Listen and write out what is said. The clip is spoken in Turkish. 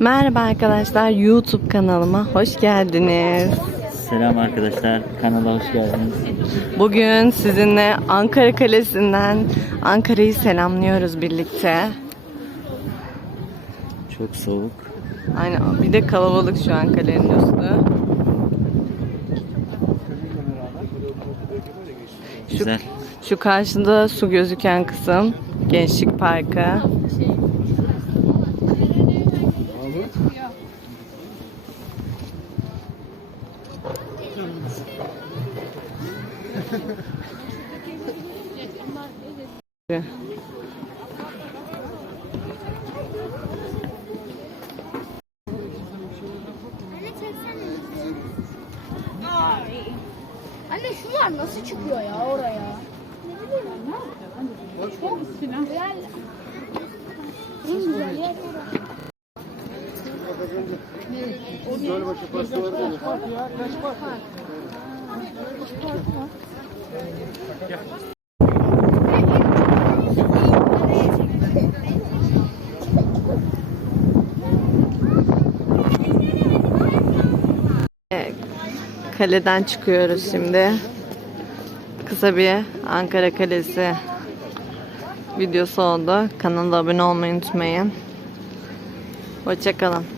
Merhaba arkadaşlar YouTube kanalıma hoş geldiniz. Selam arkadaşlar, kanala hoş geldiniz. Bugün sizinle Ankara Kalesi'nden Ankara'yı selamlıyoruz birlikte. Çok soğuk. Aynen bir de kalabalık şu an kalenin üstü. Güzel. Şu karşında su gözüken kısım Gençlik Parkı. Anne şunlar nasıl çıkıyor ya oraya? Çok güzel. En güzel yer. Kaleden çıkıyoruz şimdi. Kısa bir Ankara Kalesi videosu oldu. Kanala abone olmayı unutmayın. Hoşçakalın.